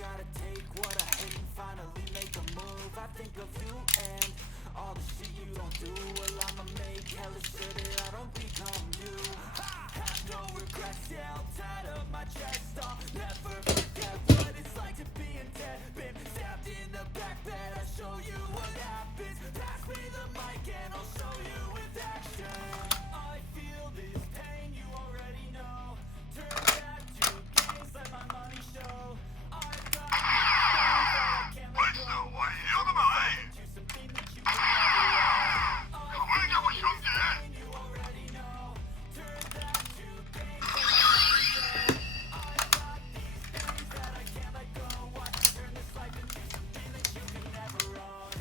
gotta take what I hate and finally make a move. I think of you and all the shit you don't do. Well, I'ma make hella sure that I don't become you. Have no regrets, yeah, I'll tie up my chest. I'll never forget what it's like to be in debt. Been stabbed in the back bed, I'll show you what happens. Pass me the mic and I'll show you with action. I feel this pain, you already know. Turn that to gains, let my money show. I've got things that I can't let go. Turn myself into something that you can never own. I feel this pain, you already know. Turn that to gains, let my money show. I've got these things that I can't let go. Watch me turn this life into something that you can never own.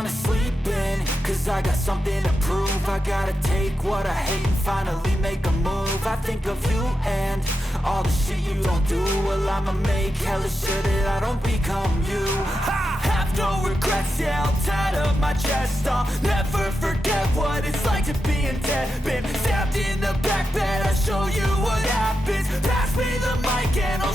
wanna sleep in, cause I got something to prove. I gotta take what I hate and finally make a move. I think of you and all the shit you don't do. Well, I'ma make hella sure that I don't become you. I have no regrets, yeah, I'll tie up my chest. I'll never forget what it's like to be in debt. Been stabbed in the back bed, I'll show you what happens. Pass me the mic and I'll